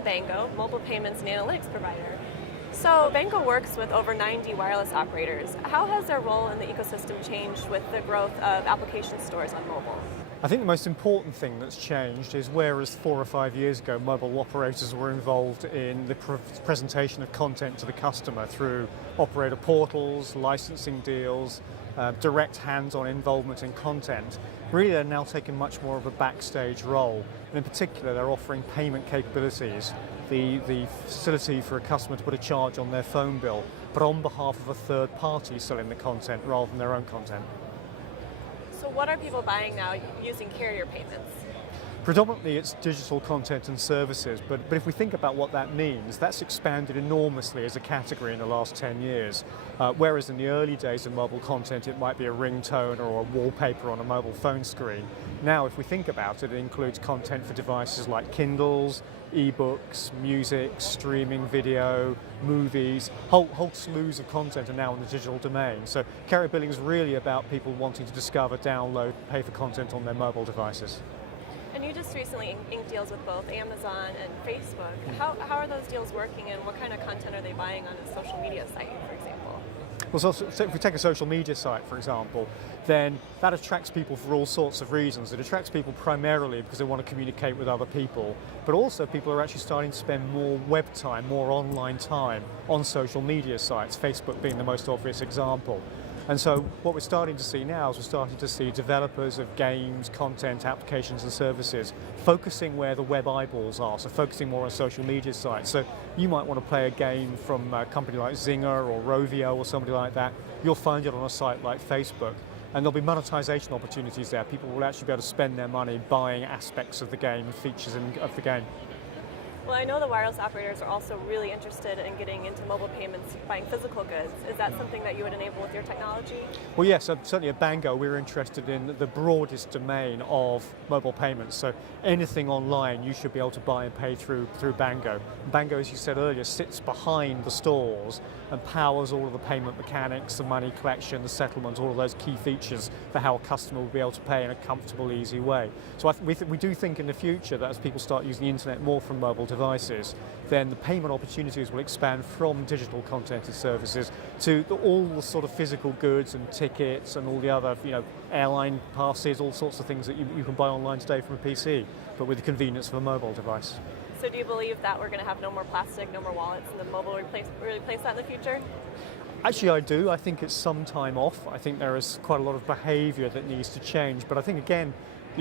from Bango, mobile payments and analytics provider. So Bango works with over 90 wireless operators. How has their role in the ecosystem changed with the growth of application stores on mobile? I think the most important thing that's changed is whereas 4 or 5 years ago mobile operators were involved in the presentation of content to the customer through operator portals, licensing deals, direct hands-on involvement in content, really they're now taking much more of a backstage role. And in particular they're offering payment capabilities, the facility for a customer to put a charge on their phone bill, but on behalf of a third party selling the content rather than their own content. So what are people buying now using carrier payments? Predominantly it's digital content and services, but if we think about what that means, that's expanded enormously as a category in the last 10 years. Whereas in the early days of mobile content it might be a ringtone or a wallpaper on a mobile phone screen. Now if we think about it, it includes content for devices like Kindles, e-books, music, streaming video, movies, whole slews of content are now in the digital domain. So carrier billing is really about people wanting to discover, download, pay for content on their mobile devices. And you just recently inked deals with both Amazon and Facebook. How are those deals working and what kind of content are they buying on a social media site, for example? Well, so if we take a social media site, for example, then that attracts people for all sorts of reasons. It attracts people primarily because they want to communicate with other people, but also people are actually starting to spend more web time, more online time on social media sites, Facebook being the most obvious example. And so what we're starting to see now is we're starting to see developers of games, content, applications and services focusing where the web eyeballs are, so focusing more on social media sites. So you might want to play a game from a company like Zynga or Rovio or somebody like that. You'll find it on a site like Facebook. And there'll be monetization opportunities there. People will actually be able to spend their money buying aspects of the game and features of the game. Well, I know the wireless operators are also really interested in getting into mobile payments, buying physical goods. Is that something that you would enable with your technology? Well, yes, certainly at Bango we're interested in the broadest domain of mobile payments. So anything online you should be able to buy and pay through Bango. Bango, as you said earlier, sits behind the stores and powers all of the payment mechanics, the money collection, the settlement, all of those key features for how a customer will be able to pay in a comfortable, easy way. So we do think in the future that as people start using the internet more from mobile devices, then the payment opportunities will expand from digital content and services to all the sort of physical goods and tickets and all the other, airline passes, all sorts of things that you can buy online today from a PC, but with the convenience of a mobile device. So do you believe that we're going to have no more plastic, no more wallets, and the mobile will replace that in the future? Actually, I do. I think it's some time off. I think there is quite a lot of behaviour that needs to change. But I think, again,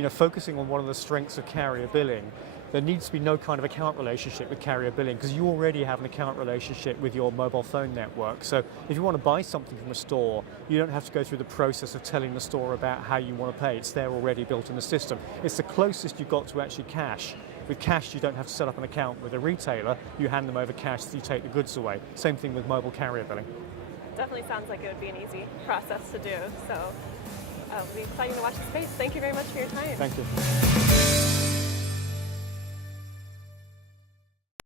focusing on one of the strengths of carrier billing, there needs to be no kind of account relationship with carrier billing because you already have an account relationship with your mobile phone network. So if you want to buy something from a store, you don't have to go through the process of telling the store about how you want to pay. It's there already built in the system. It's the closest you've got to actually cash. With cash, you don't have to set up an account with a retailer. You hand them over cash, so you take the goods away. Same thing with mobile carrier billing. Definitely sounds like it would be an easy process to do. So it'll be exciting to watch the space. Thank you very much for your time. Thank you.